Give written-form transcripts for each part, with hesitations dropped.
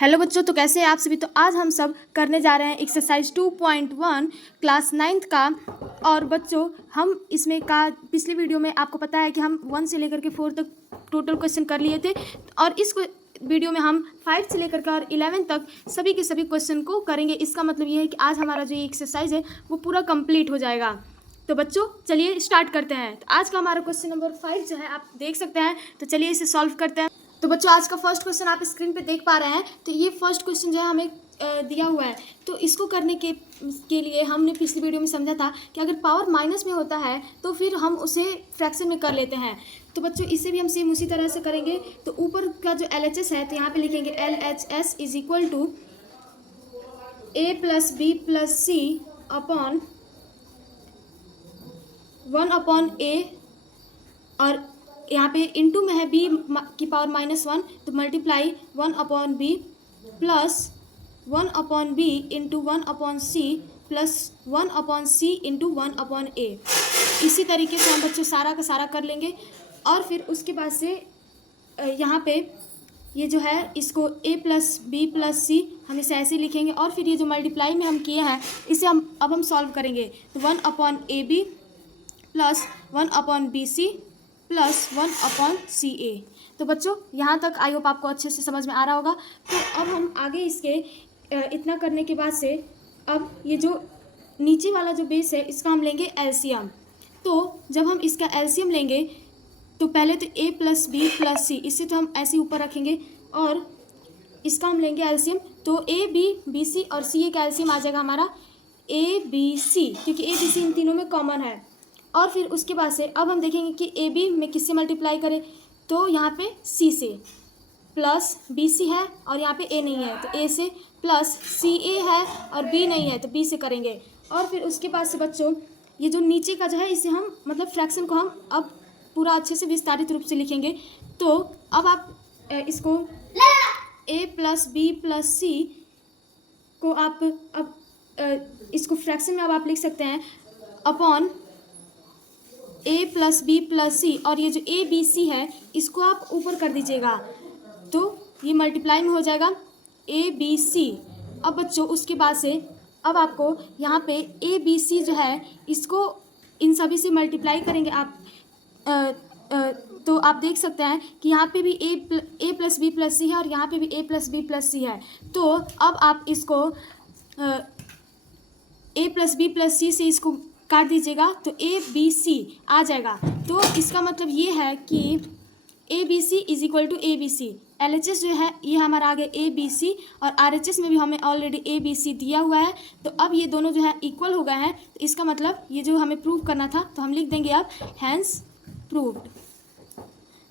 Hello बच्चों, तो कैसे हैं आप सभी। तो आज हम सब करने जा रहे हैं एक्सरसाइज 2.1 क्लास 9th का। और बच्चों, हम इसमें का पिछले वीडियो में आपको पता है कि हम 1 से लेकर के 4 तक टोटल क्वेश्चन कर लिए थे, और इस वीडियो में हम 5 से लेकर के और 11 तक सभी के सभी क्वेश्चन को करेंगे। इसका मतलब ये है कि आज हमारा जो ये एक्सरसाइज है वो पूरा कंप्लीट हो जाएगा। तो बच्चों चलिए स्टार्ट करते हैं। तो आज का हमारा क्वेश्चन नंबर 5 जो है आप देख सकते हैं। तो चलिए इसे सॉल्व करते हैं। तो बच्चों, आज का फर्स्ट क्वेश्चन आप स्क्रीन पे देख पा रहे हैं। तो ये फर्स्ट क्वेश्चन जो है हमें दिया हुआ है। तो इसको करने के लिए हमने पिछली वीडियो में समझा था कि अगर पावर माइनस में होता है तो फिर हम उसे फ्रैक्शन में कर लेते हैं। तो बच्चों, इसे भी हम सेम उसी तरह से करेंगे। तो ऊपर का जो LHS है तो यहाँ पे लिखेंगे LHS is equal to a plus B plus c upon 1/a, और यहाँ पे इंटू में है b की पावर -1, तो multiply 1/b plus 1/b into 1/c plus 1/c into 1/a। इसी तरीके से हम बच्चों सारा का सारा कर लेंगे। और फिर उसके बाद से यहाँ पे ये जो है इसको a प्लस बी प्लस सी हम इसे ऐसे ही लिखेंगे। और फिर ये जो मल्टीप्लाई में हम किए हैं इसे हम सॉल्व करेंगे। तो 1/ab plus 1/bc plus 1/ca। तो बच्चों, यहाँ तक आई होप आपको अच्छे से समझ में आ रहा होगा। तो अब हम आगे इसके इतना करने के बाद से अब ये जो नीचे वाला जो बेस है इसका हम लेंगे एलसीएम। तो जब हम इसका एलसीएम लेंगे तो पहले तो a प्लस बी प्लस सी, इसे तो हम ऐसे ऊपर रखेंगे और इसका हम लेंगे एलसीएम। तो a b b c और c का एलसीएम आ जाएगा हमारा a b c, क्योंकि a b c इन तीनों में कॉमन है। और फिर उसके बाद से अब हम देखेंगे कि ए बी में किससे मल्टीप्लाई करें। तो यहाँ पे सी से, प्लस बी सी है और यहाँ पे ए नहीं है तो ए से, प्लस सी ए है और बी नहीं है तो बी से करेंगे। और फिर उसके बाद से बच्चों ये जो नीचे का जो है इसे हम मतलब फ्रैक्शन को हम अब पूरा अच्छे से विस्तारित रूप से लिखेंगे। तो अब आप इसको ए प्लस बी प्लस सी को आप अब इसको फ्रैक्शन में अब आप लिख सकते हैं upon a plus B plus C, और ये जो a b c है इसको आप ऊपर कर दीजिएगा तो ये मल्टीप्लाई में हो जाएगा a b c। अब बच्चों उसके बाद से अब आपको यहाँ पे a b c जो है इसको इन सभी से मल्टीप्लाई करेंगे आप। तो आप देख सकते हैं कि यहाँ पे भी a प्लस बी प्लस सी है और यहाँ पे भी a प्लस बी प्लस सी है। तो अब आप इसको a प्लस बी प्लस सी से इसको काट दीजिएगा तो ए बी सी आ जाएगा। तो इसका मतलब ये है कि a b c is equal to a b c. L H S जो है ये हमारा आ गया ए बी सी, और आर एच एस में भी हमें ऑलरेडी ए बी सी दिया हुआ है। तो अब ये दोनों जो है इक्वल हो गए हैं। तो इसका मतलब ये जो हमें प्रूव करना था तो हम लिख देंगे अब हैंस प्रूव्ड।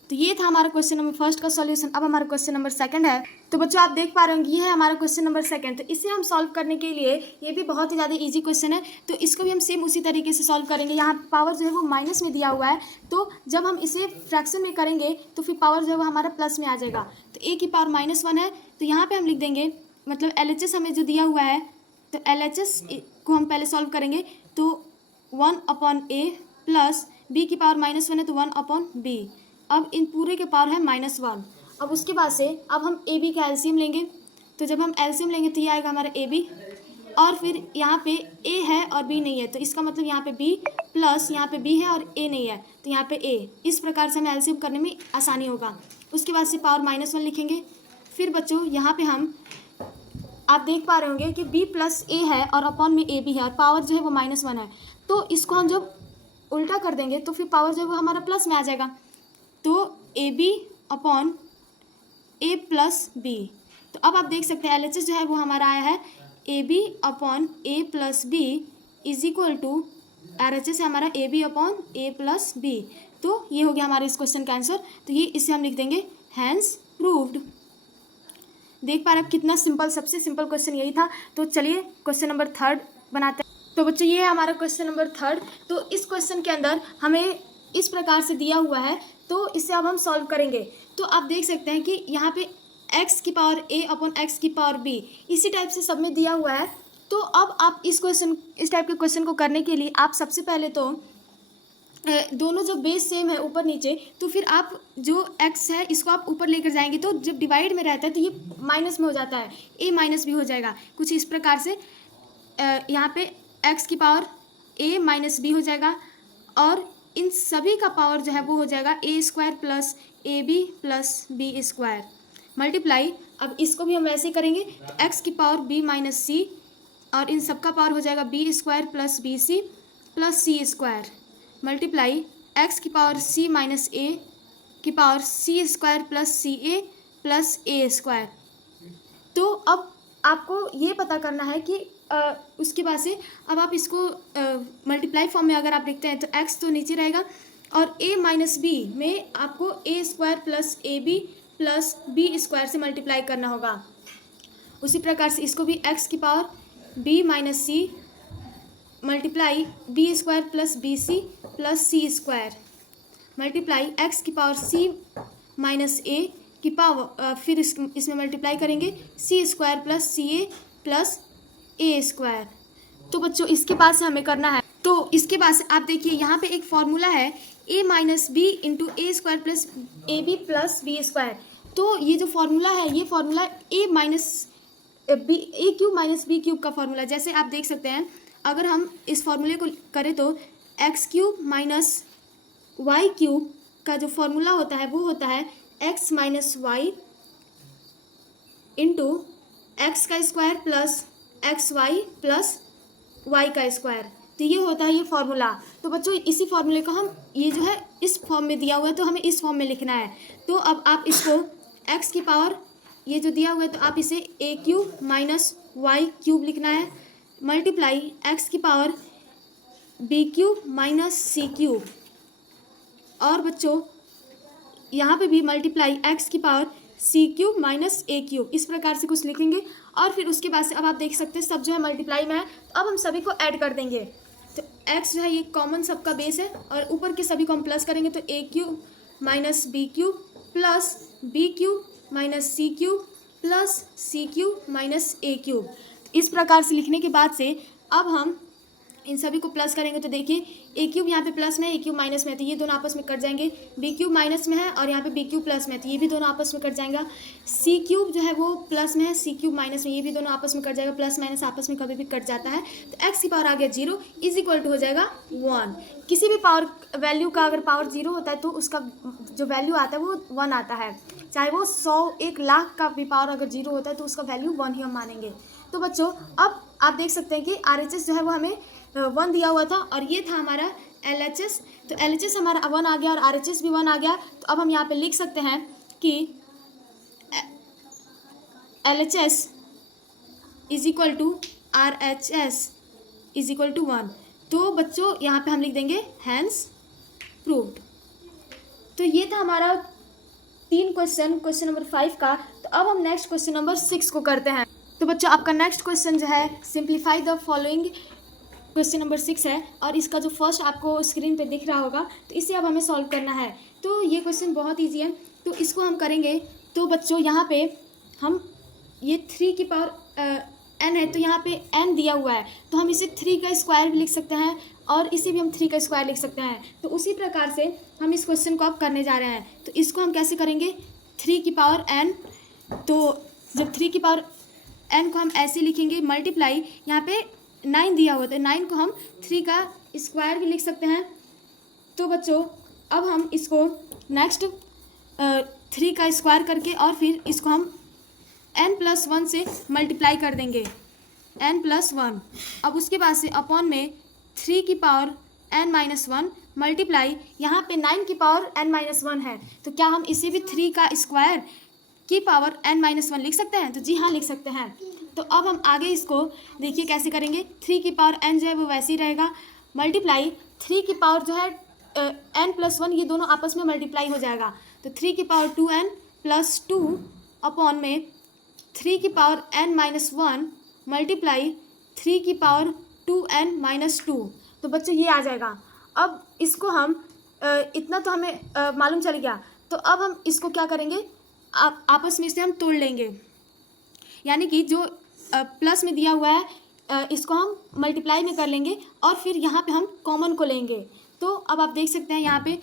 तो ये था हमारा क्वेश्चन नंबर फर्स्ट का सॉल्यूशन। अब हमारा क्वेश्चन नंबर सेकंड है। तो बच्चों आप देख पा रहे होंगे ये है हमारा क्वेश्चन नंबर सेकंड। तो इसे हम सॉल्व करने के लिए ये भी बहुत ही ज़्यादा इजी क्वेश्चन है, तो इसको भी हम सेम उसी तरीके से सॉल्व करेंगे। यहाँ पावर जो है वो माइनस में दिया हुआ है, तो जब हम इसे फ्रैक्शन में करेंगे तो फिर पावर जो है वो हमारा प्लस में आ जाएगा। तो a की पावर -1 है तो यहाँ पर हम लिख देंगे, मतलब LHS हमें जो दिया हुआ है तो LHS को हम पहले सॉल्व करेंगे। तो 1/a प्लस b की पावर -1 है तो 1/b। अब इन पूरे के पावर है -1। अब उसके बाद से अब हम ए बी का एलसीएम लेंगे। तो जब हम एलसीएम लेंगे तो ये आएगा हमारा ए बी, और फिर यहाँ पे ए है और बी नहीं है तो इसका मतलब यहाँ पे बी प्लस यहाँ पे बी है और ए नहीं है तो यहाँ पे ए। इस प्रकार से हमें एलसीएम करने में आसानी होगा। उसके बाद से पावर -1 लिखेंगे। फिर बच्चों यहाँ पे हम आप देख पा रहे होंगे कि b प्लस ए है और अपॉन में ए बी है और पावर जो है वो -1 है। तो इसको हम जब उल्टा कर देंगे तो फिर पावर जो है वो हमारा प्लस में आ जाएगा। तो a b upon a plus b. तो अब आप देख सकते हैं LHS जो है वो हमारा आया है a b upon a plus b is equal to RHS है हमारा a b upon a plus b. तो ये हो गया हमारे इस क्वेश्चन का आंसर। तो ये इसे हम लिख देंगे हैंस प्रूव्ड। देख पा रहे हैं कितना सिंपल, सबसे सिंपल क्वेश्चन यही था। तो चलिए क्वेश्चन नंबर थर्ड बनाते हैं। तो बच्चों ये है हमारा क्वेश्चन नंबर थर्ड। तो इस क्वेश्चन के अंदर हमें इस प्रकार से दिया हुआ है, तो इसे अब हम सॉल्व करेंगे। तो आप देख सकते हैं कि यहाँ पे x की पावर a अपॉन x की पावर b इसी टाइप से सब में दिया हुआ है। तो अब आप इस टाइप के क्वेश्चन को करने के लिए आप सबसे पहले तो दोनों जो बेस सेम है ऊपर नीचे, तो फिर आप जो x है इसको आप ऊपर लेकर जाएंगे तो जब डिवाइड में रहता है तो ये माइनस में हो जाता है, a माइनस भी हो जाएगा कुछ इस प्रकार से। यहाँ पे x की पावर a माइनस बी हो जाएगा और इन सभी का पावर जो है वो हो जाएगा a square plus A B plus B square multiply. अब इसको भी हम वैसे ही करेंगे, x की पावर b माइनस सी और इन सब का पावर हो जाएगा B square plus B C plus C square multiply x की पावर c माइनस ए की power C square plus C A plus A square. तो अब आपको ये पता करना है कि उसके बाद से अब आप इसको मल्टीप्लाई फॉर्म में अगर आप लिखते हैं तो x तो नीचे रहेगा और a माइनस बी में आपको a square plus A B plus B square से मल्टीप्लाई करना होगा। उसी प्रकार से इसको भी x की power b minus C multiply B square plus B C plus C square multiply x की पावर c माइनस ए की पावर फिर इसमें मल्टीप्लाई करेंगे c square plus C A plus A square. तो बच्चों इसके बाद से हमें करना है, तो इसके बाद से आप देखिए यहाँ पे एक फॉर्मूला है a minus b into a square plus A B plus B square. तो ये जो फॉर्मूला है ये formula a minus b a cube minus B cube का फॉर्मूला। जैसे आप देख सकते हैं अगर हम इस फॉर्मूले को करें तो X cube minus Y cube का जो फॉर्मूला होता है वो होता है X minus Y into X का square plus X Y plus Y का स्क्वायर। तो ये होता है ये फॉर्मूला। तो बच्चों इसी फॉर्मूले को हम ये जो है इस फॉर्म में दिया हुआ है तो हमें इस फॉर्म में लिखना है। तो अब आप इसको एक्स की पावर ये जो दिया हुआ है तो आप इसे ए क्यूब माइनस वाई क्यूब लिखना है मल्टीप्लाई एक्स की power B cube minus C cube और बच्चों यहाँ पे भी मल्टीप्लाई एक्स की power C cube minus A cube इस प्रकार से कुछ लिखेंगे। और फिर उसके बाद से अब आप देख सकते हैं सब जो है मल्टीप्लाई में है तो अब हम सभी को ऐड कर देंगे। तो एक्स जो है ये कॉमन सबका बेस है और ऊपर के सभी को हम प्लस करेंगे तो A cube minus B cube plus B cube minus C cube plus C cube minus A cube. इस प्रकार से लिखने के बाद से अब हम इन सभी को प्लस करेंगे तो देखिए ए क्यूब यहाँ पे प्लस में है, ए क्यूब माइनस में है तो ये दोनों आपस में कट जाएंगे। बी क्यूब माइनस में है और यहाँ पे बी क्यूब प्लस में है तो ये भी दोनों आपस में कट जाएगा। सी क्यूब जो है वो प्लस में है, सी क्यूब माइनस में, ये भी दोनों आपस में कट जाएगा। प्लस माइनस आपस में कभी भी कट जाता है। तो एक्स की पावर आ गया 0 इज इक्वल टू हो जाएगा 1। किसी भी पावर वैल्यू का अगर पावर 0 होता है तो उसका जो वैल्यू आता है वो 1 आता है। चाहे वो 100 1 लाख का भी पावर अगर 0 होता है तो उसका वैल्यू 1 ही हम मानेंगे। तो बच्चों अब आप देख सकते हैं कि RHS जो है वो हमें 1 दिया हुआ था और ये था हमारा LHS। तो LHS हमारा 1 आ गया और RHS भी 1 आ गया। तो अब हम यहाँ पे लिख सकते हैं कि LHS is equal to RHS is equal to 1। तो बच्चों यहाँ पे हम लिख देंगे हैंस प्रूव्ड। तो ये था हमारा 3 क्वेश्चन नंबर 5 का। तो अब हम नेक्स्ट क्वेश्चन नंबर 6 को करते हैं। तो बच्चों आपका नेक्स्ट क्वेश्चन जो है simplify the following question number 6 है और इसका जो फर्स्ट आपको स्क्रीन पे दिख रहा होगा तो इसे अब हमें सॉल्व करना है। तो ये क्वेश्चन बहुत इजी है तो इसको हम करेंगे। तो बच्चों यहाँ पे हम ये 3 की पावर n है तो यहाँ पे n दिया हुआ है तो हम इसे 3 का स्क्वायर भी लिख सकते हैं और इसे भी हम 3 का स्क्वायर लिख सकते हैं। तो उसी प्रकार से हम इस क्वेश्चन को अब करने जा रहे हैं। तो इसको हम कैसे करेंगे 3 की पावर n। तो जब 3 की पावर n को हम ऐसे लिखेंगे मल्टीप्लाई यहाँ पे 9 दिया हुआ है 9 को हम 3 का स्क्वायर भी लिख सकते हैं। तो बच्चों अब हम इसको नेक्स्ट 3 का स्क्वायर करके और फिर इसको हम n+1 से मल्टीप्लाई कर देंगे n+1। अब उसके बाद से अपॉन में 3 की पावर n-1 मल्टीप्लाई यहाँ पे 9 की पावर n-1 है तो क्या हम इसे भी 3 का स्क्वायर की पावर n-1 लिख सकते हैं? तो जी हाँ लिख सकते हैं। तो अब हम आगे इसको देखिए कैसे करेंगे। 3 की पावर n जो है वो वैसे ही रहेगा मल्टीप्लाई 3 की पावर जो है n+1 ये दोनों आपस में मल्टीप्लाई हो जाएगा। तो 3 की पावर 2n+2 अपॉन में 3 की पावर n-1 मल्टीप्लाई 3 की पावर 2n-2। तो बच्चों ये आ जाएगा। अब इसको हम इतना तो हमें मालूम चल गया। तो अब हम इसको क्या करेंगे आपस में इसे हम तोड़ लेंगे यानी कि जो प्लस में दिया हुआ है इसको हम मल्टीप्लाई में कर लेंगे और फिर यहाँ पे हम कॉमन को लेंगे। तो अब आप देख सकते हैं यहाँ पे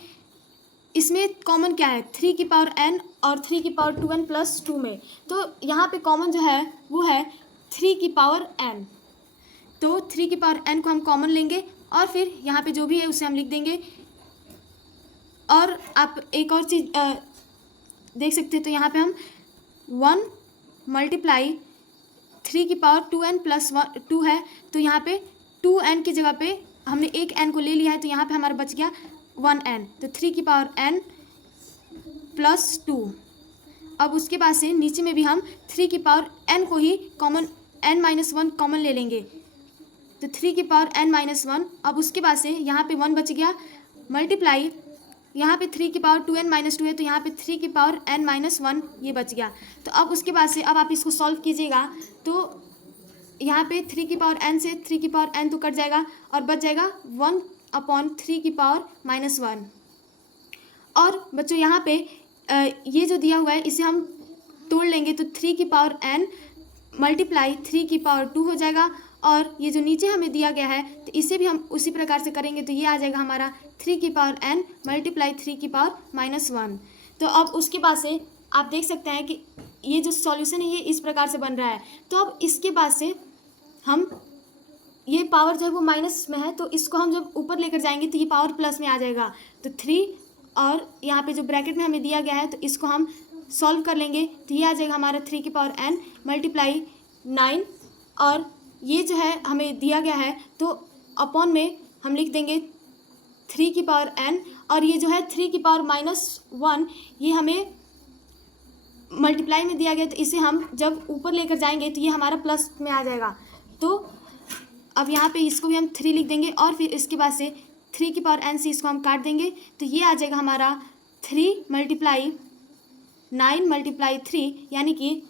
इसमें कॉमन क्या है, 3 की पावर n और 3 की पावर 2n प्लस 2 में, तो यहाँ पे कॉमन जो है वो है 3 की पावर n। तो 3 की पावर n को हम कॉमन लेंगे और फिर यहाँ पे जो भी है उसे हम लिख देंगे। और आप एक और चीज़ देख सकते हैं, तो यहाँ पे हम 1 मल्टीप्लाई 3 की पावर 2n प्लस 2 है, तो यहाँ पे 2n की जगह पे हमने एक n को ले लिया है, तो यहाँ पे हमारा बच गया 1n, तो 3 की पावर n प्लस 2। अब उसके बाद से नीचे में भी हम 3 की पावर n को ही कॉमन n-1 कॉमन ले लेंगे, तो 3 की पावर n-1। अब उसके बाद से यहाँ पे 1 बच गया, मल्टीप्लाई यहाँ पे 3 की पावर 2n-2 है, तो यहाँ पे 3 की पावर n-1 ये बच गया। तो अब उसके बाद से अब आप इसको सॉल्व कीजिएगा, तो यहाँ पे 3 की पावर n से 3 की पावर n तो कट जाएगा और बच जाएगा 1/3 की पावर -1। और बच्चों यहाँ पे ये जो दिया हुआ है इसे हम तोड़ लेंगे, तो 3 की पावर n मल्टीप्लाई 3 की पावर 2 हो जाएगा। और ये जो नीचे हमें दिया गया है तो इसे भी हम उसी प्रकार से करेंगे, तो ये आ जाएगा हमारा 3 की पावर n मल्टीप्लाई 3 की पावर -1। तो अब उसके बाद से आप देख सकते हैं कि ये जो सॉल्यूशन है ये इस प्रकार से बन रहा है। तो अब इसके बाद से हम ये पावर जो है वो माइनस में है, तो इसको हम जब ऊपर लेकर जाएंगे तो ये पावर प्लस में आ जाएगा। तो 3 और यहाँ पे जो ब्रैकेट में हमें दिया गया है तो इसको हम सॉल्व कर लेंगे, तो ये आ जाएगा हमारा 3 की पावर n मल्टीप्लाई 9। और ये जो है हमें दिया गया है तो अपॉन में हम लिख देंगे 3 की पावर n, और ये जो है 3 की पावर -1 ये हमें मल्टीप्लाई में दिया गया, तो इसे हम जब ऊपर लेकर जाएंगे तो ये हमारा प्लस में आ जाएगा। तो अब यहाँ पे इसको भी हम 3 लिख देंगे और फिर इसके बाद से 3 की पावर n से इसको हम काट देंगे, तो ये आ जाएगा हमारा 3 मल्टीप्लाई 9 मल्टीप्लाई 3, यानी कि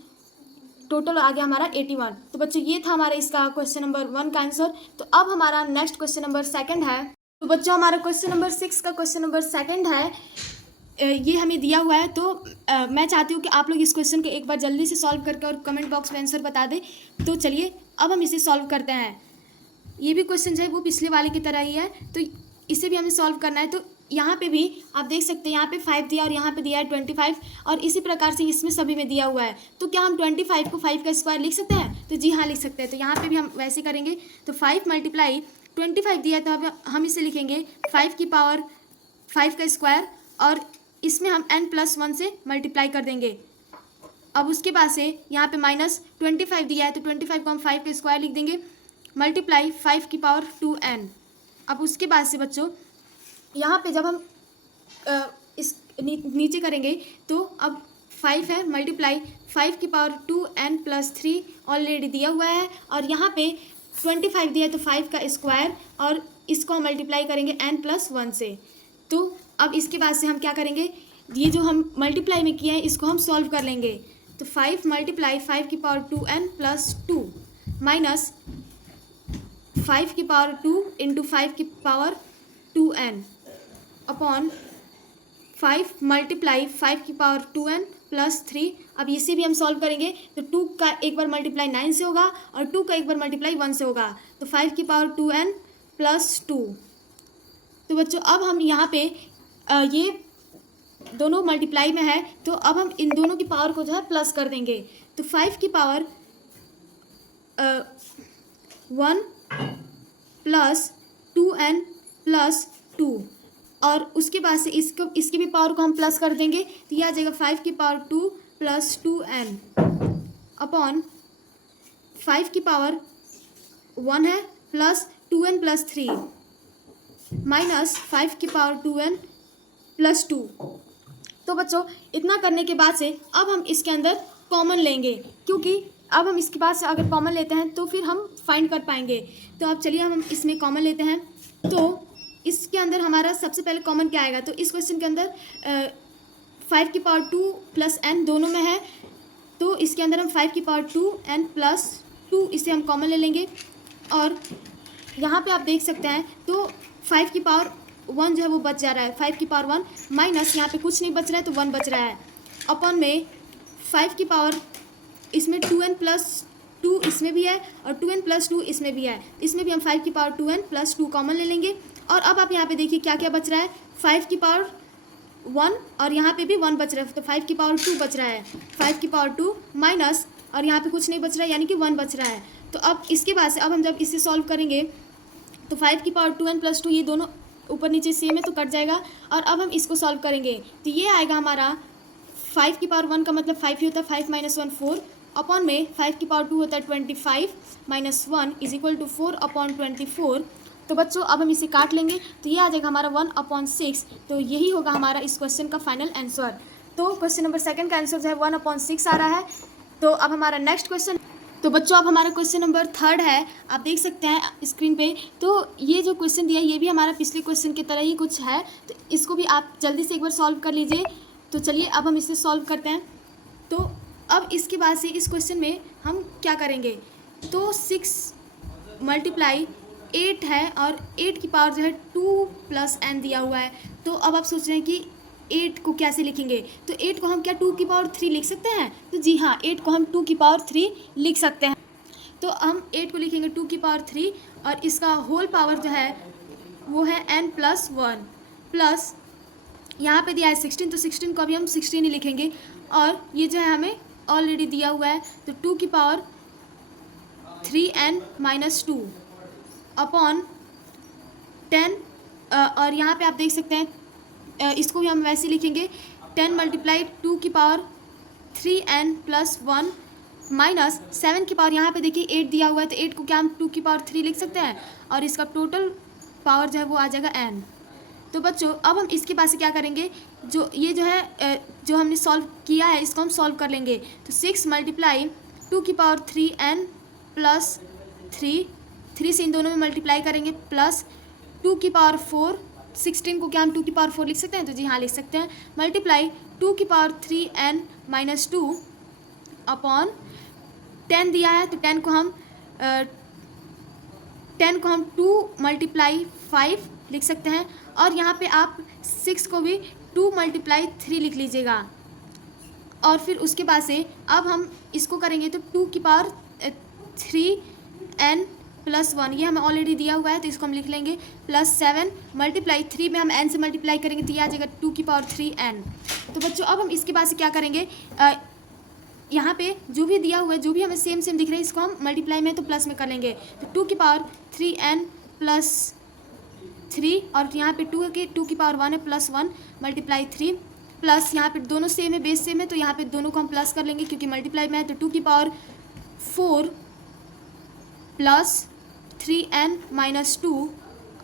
टोटल आ गया हमारा 81। तो बच्चों ये था हमारा इसका क्वेश्चन नंबर 1 का आंसर। तो अब हमारा नेक्स्ट क्वेश्चन नंबर 2 है। तो बच्चों हमारा क्वेश्चन नंबर 6 का क्वेश्चन नंबर 2 है, ये हमें दिया हुआ है। तो मैं चाहती हूँ कि आप लोग इस क्वेश्चन को एक बार जल्दी से सॉल्व करके और कमेंट बॉक्स में आंसर बता दें। तो चलिए अब हम इसे सॉल्व करते हैं। ये भी क्वेश्चन जो है वो पिछले वाले की तरह ही है, तो इसे भी हमें सॉल्व करना है। तो यहाँ पे भी आप देख सकते हैं यहाँ पे 5 दिया और यहाँ पे दिया है 25, और इसी प्रकार से इसमें सभी में दिया हुआ है। तो क्या हम 25 को 5 का स्क्वायर लिख सकते हैं? तो जी हाँ लिख सकते हैं। तो यहाँ पे भी हम वैसे करेंगे, तो 5 मल्टीप्लाई 25 दिया है, तो अब हम इसे लिखेंगे 5 की पावर 5 का स्क्वायर, और इसमें हम n+1 से मल्टीप्लाई कर देंगे। अब उसके बाद से यहाँ पे -25 दिया है, तो 25 को हम 5 का स्क्वायर लिख देंगे, मल्टीप्लाई 5 की पावर 2n। अब उसके बाद से बच्चों यहाँ पे जब हम इस नीचे करेंगे तो अब 5 है, मल्टीप्लाई 5 की पावर 2n प्लस 3 ऑलरेडी दिया हुआ है, और यहाँ पे 25 दिया है तो 5 का स्क्वायर, और इसको हम मल्टीप्लाई करेंगे n+1 से। तो अब इसके बाद से हम क्या करेंगे, ये जो हम मल्टीप्लाई में किए हैं इसको हम सॉल्व कर लेंगे। तो 5 मल्टीप्लाई 5 की पावर 2n प्लस 2 माइनस 5 की पावर 2 इंटू 5 की पावर 2n अपॉन 5 मल्टीप्लाई 5 की पावर 2n प्लस 3। अब इसे भी हम सॉल्व करेंगे, तो 2 का एक बार मल्टीप्लाई 9 से होगा और 2 का एक बार मल्टीप्लाई 1 से होगा, तो 5 की पावर 2n प्लस 2। तो बच्चों अब हम यहाँ पे ये दोनों मल्टीप्लाई में है, तो अब हम इन दोनों की पावर को जो है प्लस कर देंगे। तो 5 की पावर 1 प्लस 2n प्लस 2, और उसके बाद से इसकी भी पावर को हम प्लस कर देंगे, तो यह आ जाएगा 5 की पावर 2 प्लस 2n अपॉन 5 की पावर 1 है प्लस 2n प्लस 3 माइनस 5 की पावर 2n प्लस 2। तो बच्चों इतना करने के बाद से अब हम इसके अंदर कॉमन लेंगे, क्योंकि अब हम इसके बाद से अगर कॉमन लेते हैं तो फिर हम फाइंड कर पाएंगे। तो अब चलिए हम इसमें कॉमन लेते हैं। तो इसके अंदर हमारा सबसे पहले कॉमन क्या आएगा, तो इस क्वेश्चन के अंदर 5 की पावर 2 प्लस n दोनों में है, तो इसके अंदर हम 5 की पावर 2n प्लस 2 इसे हम कॉमन ले लेंगे। और यहाँ पे आप देख सकते हैं तो 5 की पावर 1 जो है वो बच जा रहा है, 5 की पावर 1 माइनस यहाँ पे कुछ नहीं बच रहा है तो 1 बच रहा है, अपॉन में 5 की पावर इसमें 2n प्लस 2 इसमें भी है और 2n प्लस 2 इसमें भी है, इसमें भी हम 5 की पावर 2n प्लस 2 कॉमन ले लेंगे। और अब आप यहाँ पे देखिए क्या क्या बच रहा है, 5 की पावर 1 और यहाँ पे भी 1 बच रहा है, तो 5 की पावर 2 बच रहा है, 5 की पावर 2 माइनस, और यहाँ पे कुछ नहीं बच रहा है यानी कि 1 बच रहा है। तो अब इसके बाद से अब हम जब इसे सॉल्व करेंगे तो 5 की पावर 2n प्लस 2 ये दोनों ऊपर नीचे सेम है तो कट जाएगा, और अब हम इसको सॉल्व करेंगे तो ये आएगा हमारा 5 की पावर 1 का मतलब 5 ही होता है, 5 माइनस 1 4 अपॉन में 5 की पावर 2 होता है 25 minus 1 is equal to 4 upon 24। तो बच्चों अब हम इसे काट लेंगे तो ये आ जाएगा हमारा 1/6। तो यही होगा हमारा इस क्वेश्चन का फाइनल आंसर। तो क्वेश्चन नंबर 2 का आंसर जो है 1/6 आ रहा है। तो अब हमारा नेक्स्ट क्वेश्चन, तो बच्चों अब हमारा क्वेश्चन नंबर 3 है, आप देख सकते हैं स्क्रीन पे। तो ये जो क्वेश्चन दिया है ये भी हमारा पिछले क्वेश्चन की तरह ही कुछ है, तो इसको भी आप जल्दी से एक बार सॉल्व कर लीजिए। तो चलिए अब हम इसे सॉल्व करते हैं। तो अब इसके बाद से इस क्वेश्चन में हम क्या करेंगे, तो 6 मल्टीप्लाई 8 है और 8 की पावर जो है 2 प्लस n दिया हुआ है। तो अब आप सोच रहे हैं कि 8 को कैसे लिखेंगे, तो 8 को हम क्या 2 की पावर 3 लिख सकते हैं, तो जी हाँ 8 को हम 2 की पावर 3 लिख सकते हैं। तो हम 8 को लिखेंगे 2 की पावर 3 और इसका होल पावर जो है वो है n प्लस 1 प्लस यहाँ पे दिया है 16, तो 16 को अभी हम 16 ही लिखेंगे, और ये जो है हमें ऑलरेडी दिया हुआ है तो 2 की पावर 3n माइनस 2 अपॉन 10, और यहाँ पे आप देख सकते हैं इसको भी हम वैसे लिखेंगे 10 मल्टीप्लाई 2 की पावर 3n प्लस 1 माइनस 7 की पावर, यहाँ पे देखिए 8 दिया हुआ है तो 8 को क्या हम 2 की पावर 3 लिख सकते हैं, और इसका टोटल पावर जो है वो आ जाएगा n। तो बच्चों अब हम इसके पास से क्या करेंगे, जो ये जो है जो हमने सॉल्व किया है इसको हम सॉल्व कर लेंगे। तो 6 मल्टीप्लाई 2 की पावर 3n प्लस 3 से इन दोनों में मल्टीप्लाई करेंगे प्लस 2 की पावर 4, 16 को क्या हम 2 की पावर 4 लिख सकते हैं, तो जी हाँ लिख सकते हैं, मल्टीप्लाई 2 की पावर 3n माइनस 2 अपॉन 10 दिया है तो 10 को हम 2 मल्टीप्लाई 5 लिख सकते हैं, और यहाँ पे आप 6 को भी 2 मल्टीप्लाई 3 लिख लीजिएगा। और फिर उसके बाद से अब हम इसको करेंगे तो 2 की पावर 3n प्लस 1 ये हमें ऑलरेडी दिया हुआ है तो इसको हम लिख लेंगे प्लस 7 मल्टीप्लाई 3 में हम n से मल्टीप्लाई करेंगे तो ये आ जाएगा 2 की पावर 3n। तो बच्चों अब हम इसके बाद से क्या करेंगे, यहाँ पे जो भी दिया हुआ है जो भी हमें सेम दिख रहा है इसको हम मल्टीप्लाई में तो प्लस में कर लेंगे, तो 2 की पावर 3n प्लस 3 और यहाँ पे 2 की पावर 1 है प्लस 1 मल्टीप्लाई 3 प्लस यहाँ पे दोनों सेम है, बेस सेम है तो यहाँ पे दोनों को हम प्लस कर लेंगे क्योंकि मल्टीप्लाई में है, तो 2 की power 4 plus 3n minus 2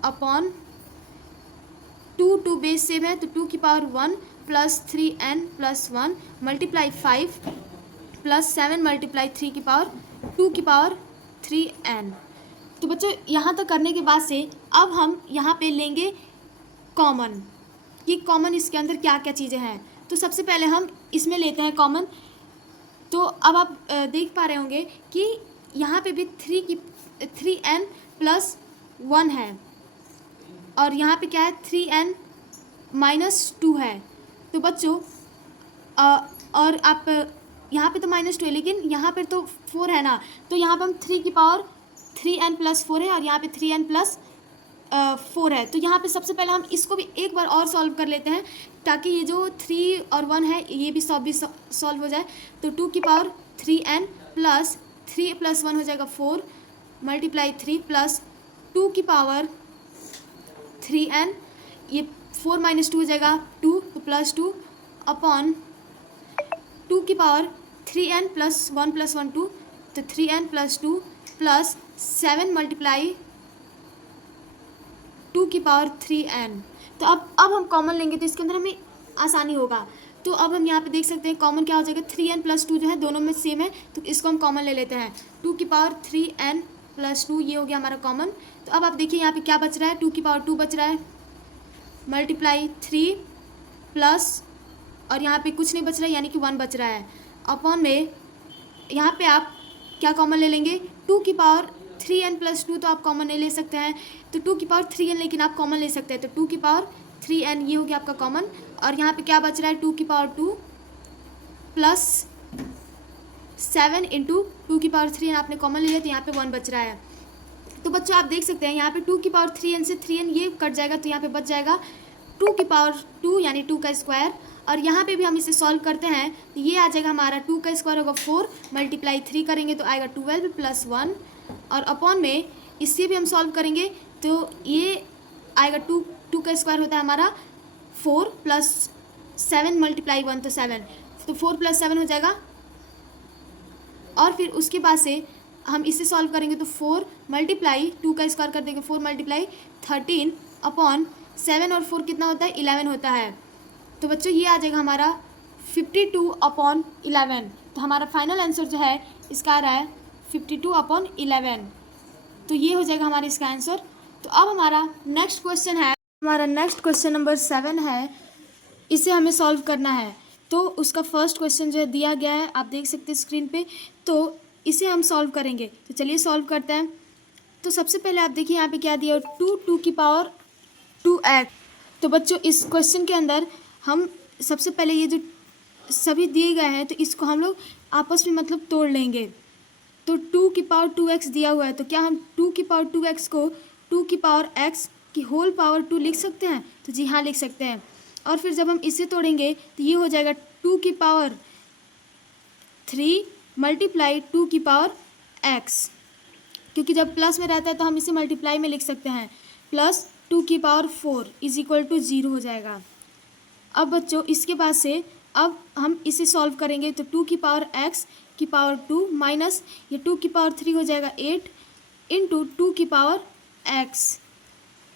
upon 2 base same है तो 2 की power 1 plus 3n plus 1 multiply 5 plus 7 multiply 3 की पावर 2 की पावर 3n। तो बच्चों यहाँ तक करने के बाद से अब हम यहाँ पे लेंगे कॉमन, कि कॉमन इसके अंदर क्या क्या चीज़ें हैं। तो सबसे पहले हम इसमें लेते हैं कॉमन। तो अब आप देख पा रहे होंगे कि यहाँ पे भी 3n प्लस 1 है और यहाँ पे क्या है 3n माइनस 2 है। तो बच्चों और आप यहाँ पे तो -2 है लेकिन यहाँ पर तो 4 है ना, तो यहाँ पर हम 3 की पावर 3n प्लस 4 है और यहाँ पे 3n प्लस 4 है। तो यहाँ पे सबसे पहले हम इसको भी एक बार और सॉल्व कर लेते हैं ताकि ये जो 3 और 1 है ये भी सॉल्व हो जाए। तो 2 की पावर 3n प्लस 3 प्लस 1 हो जाएगा 4 मल्टीप्लाई 3 प्लस 2 की पावर 3n, ये 4 माइनस 2 हो जाएगा 2 तो प्लस 2 अपॉन 2 की पावर 3n प्लस 1 प्लस 1 2 तो 3n प्लस 2 प्लस 7 मल्टीप्लाई 2 की पावर 3n। तो अब हम कॉमन लेंगे तो इसके अंदर हमें आसानी होगा। तो अब हम यहाँ पे देख सकते हैं कॉमन क्या हो जाएगा, 3n प्लस 2 जो है दोनों में सेम है तो इसको हम कॉमन ले लेते हैं। 2 की पावर 3n प्लस 2 ये हो गया हमारा कॉमन। तो अब आप देखिए यहाँ पे क्या बच रहा है, 2 की पावर 2 बच रहा है मल्टीप्लाई 3 प्लस और यहाँ पे कुछ नहीं बच रहा है यानी कि 1 बच रहा है अपॉन में यहाँ पे आप क्या कॉमन ले लेंगे, 2 की पावर 3n प्लस 2 तो आप कॉमन नहीं ले सकते हैं तो 2 की पावर 3n लेकिन आप कॉमन ले सकते हैं तो 2 की पावर 3n ये हो गया आपका कॉमन। और यहाँ पे क्या बच रहा है 2 की पावर 2 प्लस 7 इंटू 2 की पावर 3n आपने कॉमन ले लिया तो यहाँ पे 1 बच रहा है। तो बच्चों आप देख सकते हैं यहाँ पे 2 की पावर 3n से 3n ये कट जाएगा, तो यहाँ पे बच जाएगा 2 की पावर 2 यानी 2 का स्क्वायर। और यहाँ पे भी हम इसे सॉल्व करते हैं तो ये आ जाएगा हमारा 2 का स्क्वायर होगा 4 मल्टीप्लाई 3 करेंगे तो आएगा 12 प्लस 1 और अपॉन में इससे भी हम सॉल्व करेंगे तो ये आएगा 2 का स्क्वायर होता है हमारा 4 प्लस 7 मल्टीप्लाई 1 तो 7, तो 4 प्लस 7 हो जाएगा। और फिर उसके बाद से हम इसे सॉल्व करेंगे तो 4 मल्टीप्लाई 2 का स्क्वायर कर देंगे 4 मल्टीप्लाई 13 अपॉन 7 और 4 कितना होता है 11 होता है। तो बच्चों ये आ जाएगा हमारा 52 अपॉन 11। तो हमारा फाइनल आंसर जो है इसका आ रहा है 52 अपॉन 11। तो ये हो जाएगा हमारा इसका आंसर। तो अब हमारा नेक्स्ट क्वेश्चन है, हमारा नेक्स्ट क्वेश्चन नंबर 7 है, इसे हमें सॉल्व करना है। तो उसका फर्स्ट क्वेश्चन जो है दिया गया है, आप देख सकते हैं स्क्रीन पे, तो इसे हम सॉल्व करेंगे। तो चलिए सॉल्व करते हैं। तो सबसे पहले आप देखिए यहाँ पे क्या दिया, 2 की पावर 2x। तो बच्चों इस क्वेश्चन के अंदर हम सबसे पहले ये जो सभी दिए गए हैं तो इसको हम लोग आपस में मतलब तोड़ लेंगे। तो 2 की पावर 2x दिया हुआ है, तो क्या हम 2 की पावर 2x को 2 की पावर x की होल पावर 2 लिख सकते हैं? तो जी हाँ लिख सकते हैं। और फिर जब हम इसे तोड़ेंगे तो ये हो जाएगा 2 की पावर 3 मल्टीप्लाई 2 की पावर x, क्योंकि जब प्लस में रहता है तो हम इसे मल्टीप्लाई में लिख सकते हैं, प्लस 2 की पावर 4 इज इक्वल टू 0 हो जाएगा। अब बच्चों इसके बाद से अब हम इसे सॉल्व करेंगे तो 2 की पावर x की पावर 2 माइनस ये 2 की पावर 3 हो जाएगा 8 इंटू 2 की पावर x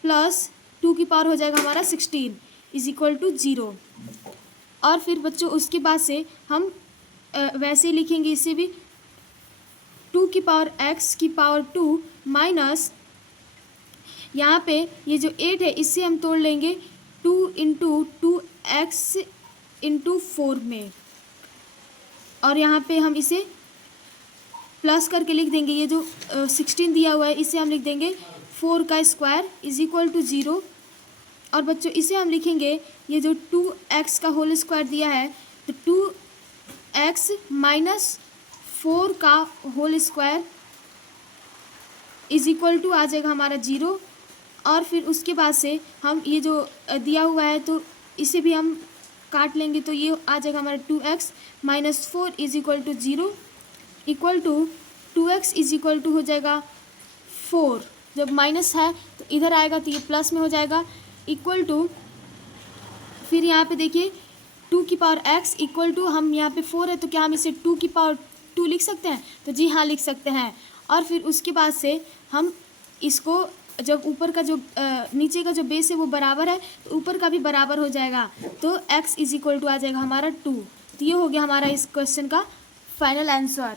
प्लस 2 की पावर हो जाएगा हमारा 16 इज इक्वल टू 0। और फिर बच्चों उसके बाद से हम वैसे लिखेंगे इसे भी 2 की पावर x की पावर 2 माइनस यहाँ पे ये जो 8 है इससे हम तोड़ लेंगे 2 इंटू 2x इंटू 4 में, और यहाँ पे हम इसे प्लस करके लिख देंगे। ये जो 16 दिया हुआ है इसे हम लिख देंगे 4 का स्क्वायर इज इक्वल टू 0। और बच्चों इसे हम लिखेंगे ये जो 2x का होल स्क्वायर दिया है तो 2x माइनस 4 का whole square is equal to आ जाएगा हमारा 0। और फिर उसके बाद से हम ये जो दिया हुआ है तो इसे भी हम काट लेंगे तो ये आ जाएगा हमारा 2x minus 4 is equal to 0 equal to 2x is equal to हो जाएगा 4। जब माइनस है तो इधर आएगा तो ये प्लस में हो जाएगा इक्वल टू, फिर यहाँ पे देखिए 2 की पावर x इक्वल टू, हम यहाँ पे 4 है तो क्या हम इसे 2 की पावर 2 लिख सकते हैं? तो जी हाँ लिख सकते हैं। और फिर उसके बाद से हम इसको जब ऊपर का जो नीचे का जो बेस है वो बराबर है तो ऊपर का भी बराबर हो जाएगा, तो x इज इक्वल टू आ जाएगा हमारा 2। तो ये हो गया हमारा इस क्वेश्चन का फाइनल आंसर।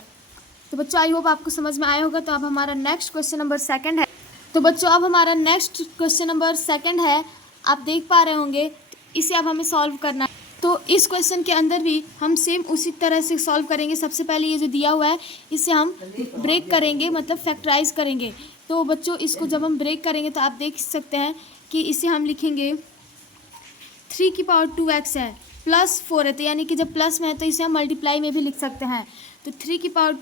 तो बच्चों आई होप आपको समझ में आया होगा। तो अब हमारा नेक्स्ट क्वेश्चन नंबर 2 है। तो बच्चों अब हमारा नेक्स्ट क्वेश्चन नंबर 2 है, आप देख पा रहे होंगे। इसे अब हमें सॉल्व करना है। तो इस क्वेश्चन के अंदर भी हम सेम उसी तरह से सॉल्व करेंगे। सबसे पहले ये जो दिया हुआ है इसे हम ब्रेक करेंगे, मतलब फैक्टराइज करेंगे। तो बच्चों इसको जब हम ब्रेक करेंगे तो आप देख सकते हैं कि इसे हम लिखेंगे 3 की पावर 2x है प्लस 4 है, तो यानी कि जब प्लस में है तो इसे हम मल्टीप्लाई में भी लिख सकते हैं। तो 3 की पावर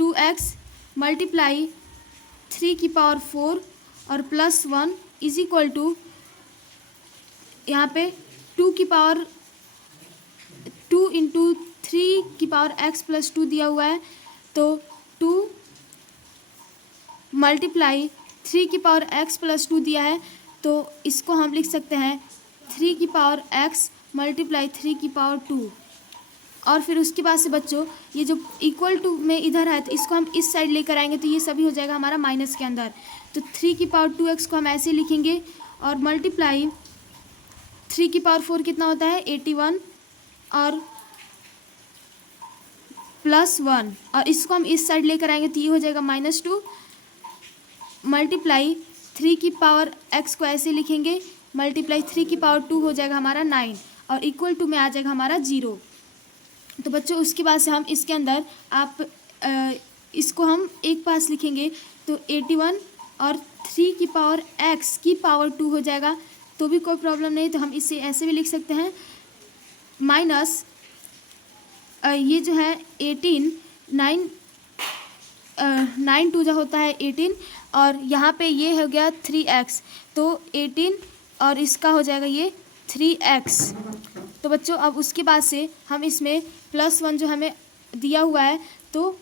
2x मल्टीप्लाई 3 की पावर 4 और प्लस 1 इज इक्वल टू यहाँ पे 2 की पावर 2 इंटू 3 की पावर x प्लस 2 दिया हुआ है, तो 2 मल्टीप्लाई 3 की पावर x प्लस 2 दिया है, तो इसको हम लिख सकते हैं 3 की पावर x मल्टीप्लाई 3 की पावर 2। और फिर उसके बाद से बच्चों ये जो इक्वल टू में इधर है तो इसको हम इस साइड लेकर आएंगे तो ये सभी हो जाएगा हमारा माइनस के अंदर। तो 3 की पावर 2x को हम ऐसे लिखेंगे और मल्टीप्लाई 3 की पावर 4 कितना होता है 81 और प्लस 1, और इसको हम इस साइड लेकर आएंगे तो ये हो जाएगा -2 मल्टीप्लाई 3 की पावर x को ऐसे लिखेंगे मल्टीप्लाई 3 की पावर 2 हो जाएगा हमारा 9 और इक्वल टू में आ जाएगा हमारा 0। तो बच्चों उसके बाद से हम इसके अंदर आप इसको हम एक पास लिखेंगे तो 81 और 3 की पावर x की पावर 2 हो जाएगा, तो भी कोई प्रॉब्लम नहीं। तो हम इसे ऐसे भी लिख सकते हैं माइनस ये जो है 18 9 2 जो होता है 18 और यहाँ पे ये हो गया 3x, तो 18 और इसका हो जाएगा ये 3x। तो बच्चों अब उसके बाद से हम इसमें +1 जो हमें दिया हुआ है तो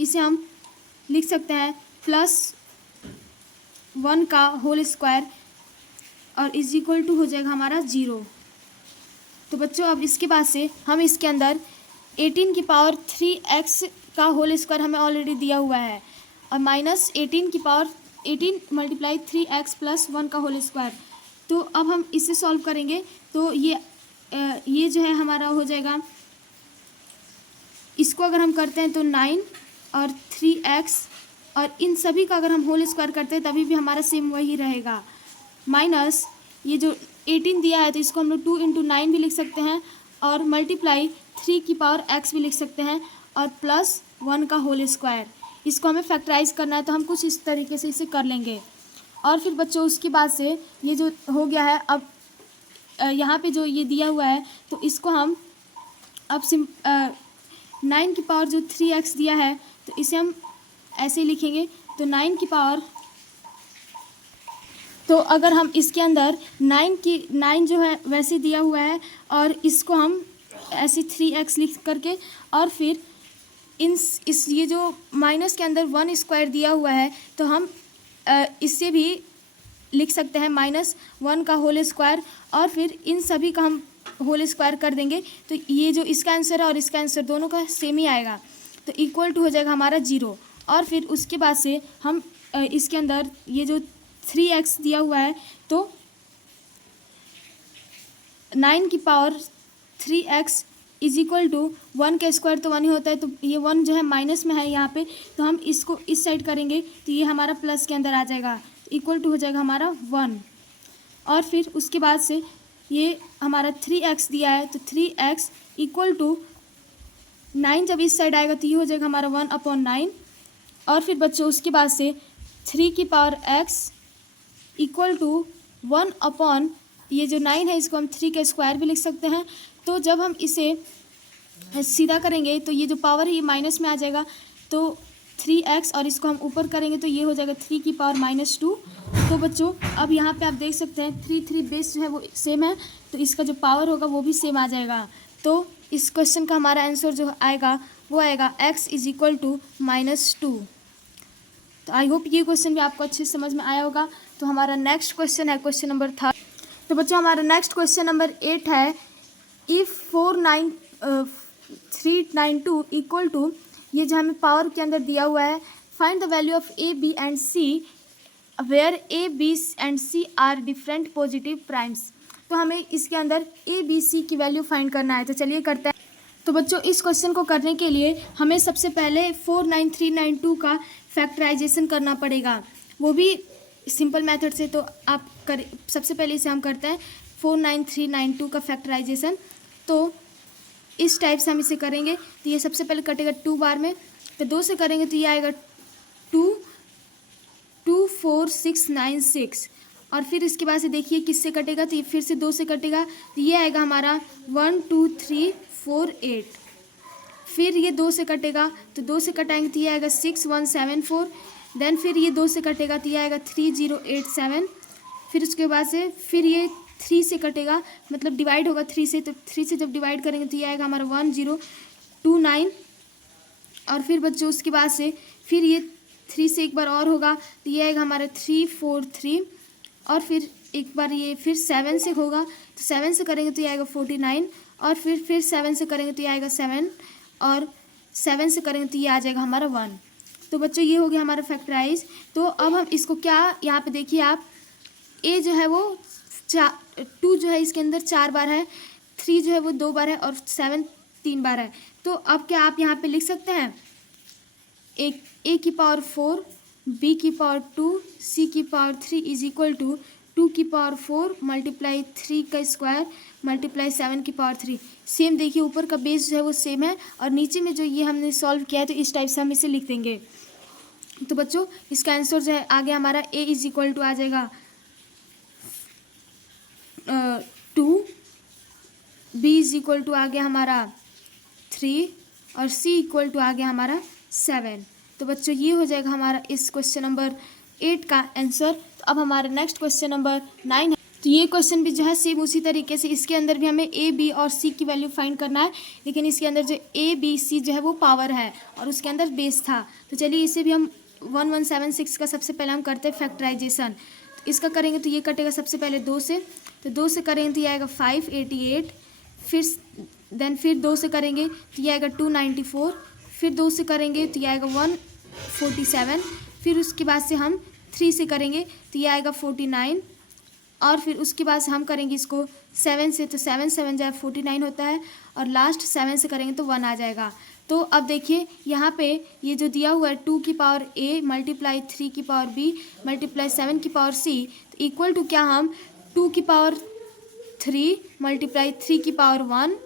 इसे हम लिख सकते हैं +1 का होल स्क्वायर और इज इक्वल टू हो जाएगा हमारा 0। तो बच्चों अब इसके बाद से हम इसके अंदर 18 की पावर 3x का होल स्क्वायर हमें ऑलरेडी दिया हुआ है और माइनस 18 की पावर 18 × 3x + 1 का होल स्क्वायर। तो अब हम इसे सॉल्व करेंगे तो ये जो है हमारा हो जाएगा, इसको अगर हम करते हैं तो 9 और 3x और इन सभी का अगर हम होल स्क्वायर करते हैं तभी भी हमारा सेम वही रहेगा, माइनस ये जो 18 दिया है तो इसको हम लोग 2 × 9 भी लिख सकते हैं और मल्टीप्लाई 3 की पावर x भी लिख सकते हैं और +1 का होल स्क्वायर। इसको हमें फैक्टराइज करना है तो हम कुछ इस तरीके से इसे कर लेंगे। और फिर बच्चों उसके बाद से ये जो हो गया है, अब यहाँ पे जो ये दिया हुआ है तो इसको हम अब 9 की पावर जो 3x दिया है तो इसे हम ऐसे ही लिखेंगे। तो 9 की पावर, तो अगर हम इसके अंदर 9 जो है वैसे दिया हुआ है और इसको हम ऐसे 3x लिख करके और फिर इस ये जो माइनस के अंदर 1 स्क्वायर दिया हुआ है तो हम इससे भी लिख सकते हैं -1 का होल स्क्वायर और फिर इन सभी का हम होल स्क्वायर कर देंगे तो ये जो इसका आंसर है और इसका आंसर दोनों का सेम ही आएगा, तो इक्वल टू हो जाएगा हमारा 0। और फिर उसके बाद से हम इसके अंदर ये जो 3x दिया हुआ है तो 9 की power 3x is equal to 1 का स्क्वायर तो 1 ही होता है, तो ये 1 जो है माइनस में है यहाँ पे, तो हम इसको इस साइड करेंगे तो ये हमारा प्लस के अंदर आ जाएगा, इक्वल टू हो जाएगा हमारा 1। और फिर उसके बाद से ये हमारा 3x दिया है तो 3x इक्वल टू 9 जब इस साइड आएगा तो ये हो जाएगा हमारा 1/9। और फिर बच्चों उसके बाद से 3 की पावर x इक्वल टू 1/, ये जो 9 है इसको हम 3 का स्क्वायर भी लिख सकते हैं। तो जब हम इसे सीधा करेंगे तो ये जो पावर है ये माइनस में आ जाएगा, तो 3x और इसको हम ऊपर करेंगे तो ये हो जाएगा 3 की पावर -2। तो बच्चों अब यहाँ पे आप देख सकते हैं 3 बेस जो है वो सेम है तो इसका जो पावर होगा वो भी सेम आ जाएगा। तो इस क्वेश्चन का हमारा आंसर जो आएगा वो आएगा x इज इक्वल टू -2। तो आई होप ये क्वेश्चन भी आपको अच्छे से समझ में आया होगा। तो हमारा नेक्स्ट क्वेश्चन है क्वेश्चन नंबर 3। तो बच्चों हमारा नेक्स्ट क्वेश्चन नंबर 8 है, इफ़ 392 इक्वल टू, ये जो हमें पावर के अंदर दिया हुआ है, find the value of a b and c where a b and c are different positive primes. तो हमें इसके अंदर a b c की वैल्यू फाइंड करना है, तो चलिए करते हैं। तो बच्चों इस क्वेश्चन को करने के लिए हमें सबसे पहले 49392 का फैक्टराइजेशन करना पड़ेगा, वो भी सिंपल मेथड से। तो आप सबसे पहले इसे हम करते हैं 49392 का फैक्टराइजेशन। तो इस टाइप से हम इसे करेंगे तो ये सबसे पहले कटेगा 2 बार में, तो 2 से करेंगे तो ये आएगा 24696 और फिर इसके बाद से देखिए किससे कटेगा, तो ये फिर से 2 से कटेगा तो ये आएगा हमारा 12348। फिर ये 2 से कटेगा तो 2 से कटाएंगे तो ये आएगा 6174। देन फिर ये 2 से कटेगा तो ये आएगा 3087। फिर उसके बाद से फिर ये 3 से कटेगा, मतलब डिवाइड होगा 3 से, तो 3 से जब डिवाइड करेंगे तो ये आएगा हमारा 1029। और फिर बच्चों उसके बाद से फिर ये 3 से एक बार और होगा तो ये आएगा हमारा 343। और फिर एक बार ये फिर 7 से होगा तो 7 से करेंगे तो ये आएगा 49। और फिर 7 से करेंगे तो ये आएगा 7 और 7 से करेंगे तो ये आ जाएगा हमारा 1। तो बच्चों ये हो गया हमारा फैक्टराइज। तो अब हम इसको क्या, यहाँ पे देखिए आप, a जो है वो 2 जो है इसके अंदर 4 बार है, 3 जो है वो 2 बार है और 7 3 बार है। तो अब क्या आप यहाँ पे लिख सकते हैं a की पावर 4, b की पावर 2, c की पावर 3 इज इक्वल टू 2 की पावर 4 मल्टीप्लाई 3 का स्क्वायर मल्टीप्लाई 7 की पावर 3। सेम देखिए ऊपर का बेस जो है वो सेम है और नीचे में जो ये हमने सॉल्व किया है तो इस टाइप से हम इसे लिख देंगे। तो बच्चों इसका आंसर जो है आगे हमारा a इज इक्वल टू आ जाएगा 2, b इज इक्वल टू आ गया हमारा 3 और c इक्वल टू आ गया हमारा 7। तो बच्चों ये हो जाएगा हमारा इस क्वेश्चन नंबर 8 का आंसर। तो अब हमारा नेक्स्ट क्वेश्चन नंबर 9 है। तो ये क्वेश्चन भी जो है सेम उसी तरीके से, इसके अंदर भी हमें ए बी और सी की वैल्यू फाइंड करना है, लेकिन इसके अंदर जो ए बी सी जो है वो पावर है और उसके अंदर बेस था। तो चलिए इसे भी हम 1176 का सबसे पहले हम करते हैं फैक्टराइजेशन। तो इसका करेंगे तो ये कटेगा सबसे पहले 2 से, तो 2 से करेंगे तो ये आएगा 588, फिर 2 से करेंगे तो ये आएगा 294, फिर 2 से करेंगे तो ये आएगा 147, फिर उसके बाद से हम 3 से करेंगे तो ये आएगा 49, और फिर उसके बाद से हम करेंगे इसको 7 से, तो 7 7 जाए 49 होता है, और लास्ट 7 से करेंगे तो 1 आ जाएगा। तो अब देखिए यहाँ पे ये जो दिया हुआ है 2 की पावर a मल्टीप्लाई 3 की पावर b मल्टीप्लाई 7 की पावर c, तो इक्वल टू क्या हम 2 की पावर 3 मल्टीप्लाई 3 की पावर 1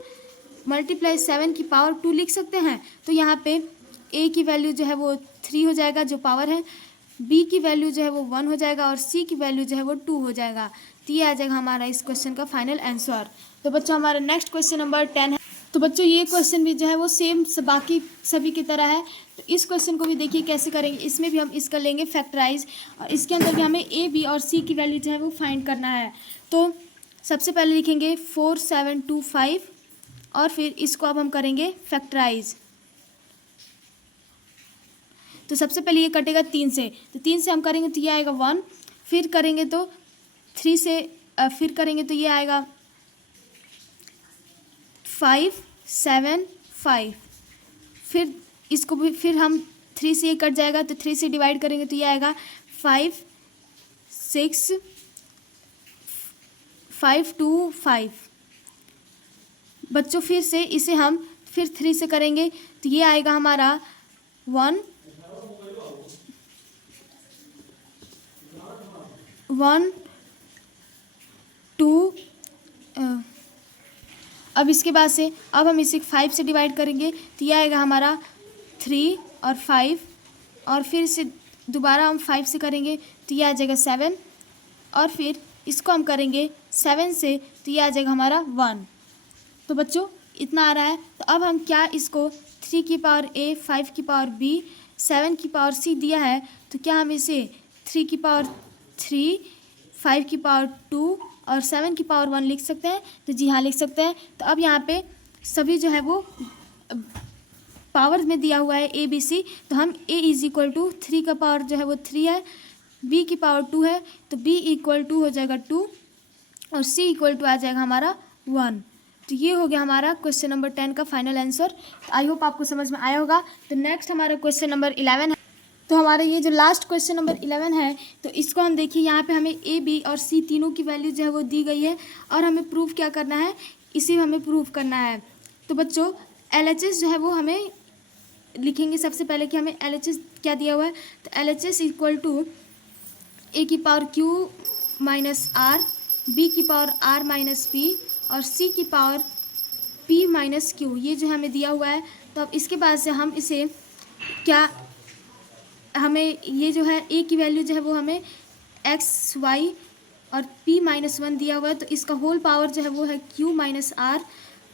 मल्टीप्लाई 7 की पावर 2 लिख सकते हैं। तो यहाँ पे a की वैल्यू जो है वो 3 हो जाएगा जो पावर है, b की वैल्यू जो है वो 1 हो जाएगा, और c की वैल्यू जो है वो 2 हो जाएगा। तो ये आ जाएगा हमारा इस क्वेश्चन का फाइनल आंसर। तो बच्चों हमारा नेक्स्ट क्वेश्चन नंबर 10 है। तो बच्चों ये क्वेश्चन भी जो है वो सेम बाकी सभी की तरह है। तो इस क्वेश्चन को भी देखिए कैसे करेंगे, इसमें भी हम इसका लेंगे फैक्टराइज, और इसके अंदर भी हमें ए बी और सी की वैल्यू जो है वो फाइंड करना है। तो सबसे पहले लिखेंगे 4725, और फिर इसको अब हम करेंगे फैक्टराइज। तो सबसे पहले ये कटेगा 3 से, तो 3 से हम करेंगे तो ये आएगा 1, फिर करेंगे तो 3 से फिर करेंगे तो ये आएगा 5 7 5, फिर इसको भी फिर हम 3 से ये कट जाएगा, तो 3 से डिवाइड करेंगे तो ये आएगा 5 6 5 2 5। बच्चों फिर से इसे हम फिर 3 से करेंगे तो ये आएगा हमारा 1 1 2। अब इसके बाद से अब हम इसे 5 से डिवाइड करेंगे तो ये आएगा हमारा 3 और 5, और फिर इसे दोबारा हम 5 से करेंगे तो ये आ जाएगा 7, और फिर इसको हम करेंगे 7 से तो ये आ जाएगा हमारा 1। तो बच्चों इतना आ रहा है। तो अब हम क्या इसको 3 की पावर a 5 की पावर b 7 की पावर c दिया है, तो क्या हम इसे 3 की पावर 3 5 की पावर 2 और 7 की पावर 1 लिख सकते हैं? तो जी हाँ लिख सकते हैं। तो अब यहाँ पे सभी जो है वो पावर में दिया हुआ है ए बी सी, तो हम a इज इक्वल टू 3 का पावर जो है वो 3 है, b की पावर 2 है, तो b इक्वल टू हो जाएगा 2, और c इक्वल टू आ जाएगा हमारा 1। तो ये हो गया हमारा क्वेश्चन नंबर 10 का फाइनल आंसर। तो आई होप आपको समझ में आया होगा। तो नेक्स्ट हमारा क्वेश्चन नंबर 11 है। तो हमारा ये जो लास्ट क्वेश्चन नंबर 11 है, तो इसको हम देखिए यहाँ पे हमें ए बी और सी तीनों की वैल्यू जो है वो दी गई है, और हमें प्रूफ क्या करना है, इसे हमें प्रूफ करना है। तो बच्चों LHS जो है वो हमें लिखेंगे सबसे पहले कि हमें LHS क्या दिया हुआ है। तो LHS इक्वल टू ए की power Q minus R, B की पावर आर माइनस पी, और सी की पावर पी माइनस क्यू, ये जो हमें दिया हुआ है। तो अब इसके बाद से हम इसे क्या, हमें ये जो है ए की वैल्यू जो है वो हमें एक्स वाई और पी माइनस 1 दिया हुआ है, तो इसका होल पावर जो है वो है क्यू माइनस आर,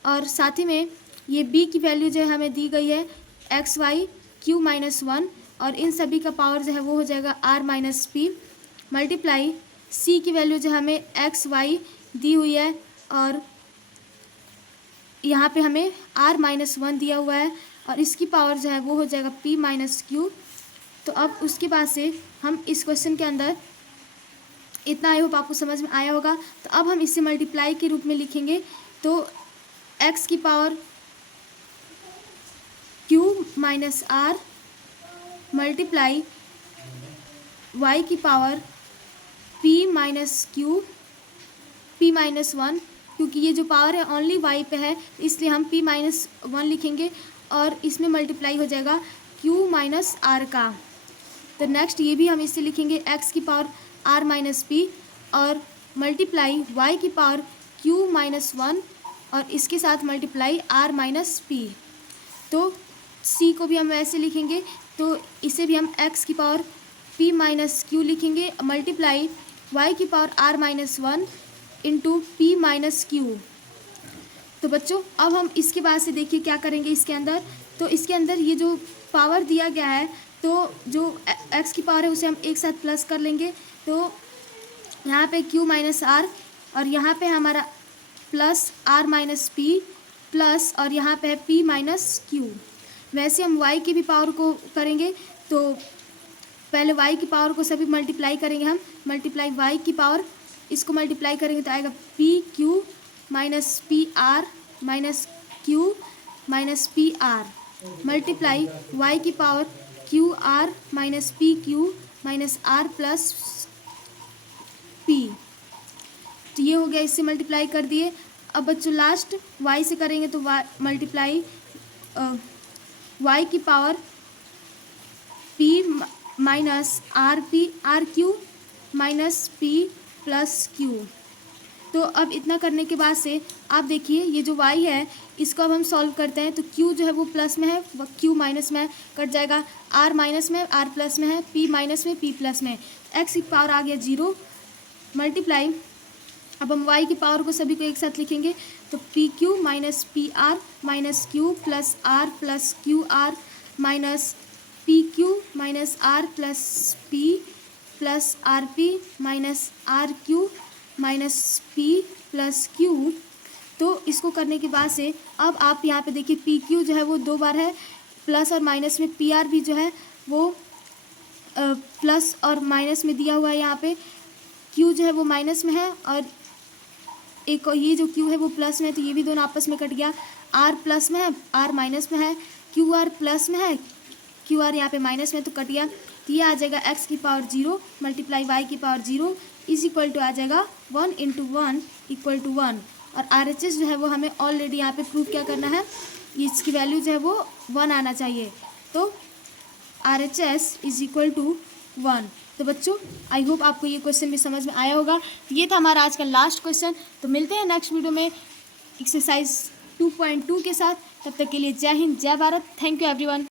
और साथ ही में ये बी की वैल्यू जो है हमें दी गई है एक्स वाई क्यू माइनस 1, और इन सभी का पावर जो है वो हो जाएगा are minus P, multiply C की वैल्यू जो हमें एक्स वाई दी हुई है, और यहाँ पे हमें आर माइनस 1 दिया हुआ है, और इसकी पावर जो है वो हो जाएगा पी माइनस क्यू। तो अब उसके बाद से हम इस क्वेश्चन के अंदर इतना आई होप आपको समझ में आया होगा। तो अब हम इसे मल्टीप्लाई के रूप में लिखेंगे। तो x की power q minus r multiply y की power p minus q p minus 1, क्योंकि ये जो पावर है ओनली y पे है इसलिए हम p माइनस 1 लिखेंगे, और इसमें मल्टीप्लाई हो जाएगा q माइनस आर का। तो नेक्स्ट ये भी हम इससे लिखेंगे x की पावर r माइनस पी, और मल्टीप्लाई y की पावर q माइनस 1, और इसके साथ मल्टीप्लाई r माइनस पी। तो c को भी हम ऐसे लिखेंगे, तो इसे भी हम x की पावर p माइनस क्यू लिखेंगे, मल्टीप्लाई y की power r minus 1 into P minus Q. तो बच्चों अब हम इसके बाद से देखिए क्या करेंगे इसके अंदर। तो इसके अंदर ये जो पावर दिया गया है तो जो x की पावर है उसे हम एक साथ प्लस कर लेंगे। तो यहाँ पे q माइनस आर और यहाँ पे हमारा plus r minus p plus और यहाँ पे है p माइनस क्यू। वैसे हम y की भी पावर को करेंगे तो पहले y की पावर को सभी मल्टीप्लाई करेंगे हम, मल्टीप्लाई y की पावर, इसको मल्टीप्लाई करेंगे तो आएगा p q minus p r minus q minus p r multiply y की power q r minus p q minus r plus p. तो ये हो गया, इससे मल्टीप्लाई कर दिए। अब बच्चों लास्ट y से करेंगे तो y मल्टीप्लाई y की power p minus R P R q minus p plus q. तो अब इतना करने के बाद से आप देखिए ये जो y है इसको अब हम सॉल्व करते हैं। तो q जो है वो प्लस में है, वह q माइनस में है, कट जाएगा। r माइनस में, r प्लस में है, p माइनस में, p प्लस में, x की पावर आ गया 0 मल्टीप्लाई। अब हम y की पावर को सभी को एक साथ लिखेंगे तो p q minus p r minus q plus r plus q r minus p q minus r plus p plus r p minus r q minus p plus q. तो इसको करने के बाद से अब आप यहाँ पे देखिए पी क्यू जो है वो 2 बार है, प्लस और माइनस में पी आर भी जो है वो प्लस और माइनस में दिया हुआ है। यहाँ पे क्यू जो है वो माइनस में है और एक ये जो क्यू है वो प्लस में है, तो ये भी दोनों आपस में कट गया। आर प्लस में है, आर माइनस में है, क्यू आर प्लस में है, क्यू आर यहाँ पे माइनस में, तो कट गया। तो ये आ जाएगा x की पावर 0 मल्टीप्लाई वाई की पावर 0 इज इक्वल टू आ जाएगा 1 इंटू 1 इक्वल टू 1। और RHS जो है वो हमें ऑलरेडी यहाँ पे प्रूव क्या करना है, इसकी वैल्यू जो है वो 1 आना चाहिए। तो RHS इज इक्वल टू 1। तो बच्चों आई होप आपको ये क्वेश्चन भी समझ में आया होगा। ये था हमारा आज का लास्ट क्वेश्चन। तो मिलते हैं नेक्स्ट वीडियो में एक्सरसाइज 2.2 के साथ। तब तक के लिए जय हिंद, जय भारत। Thank you everyone.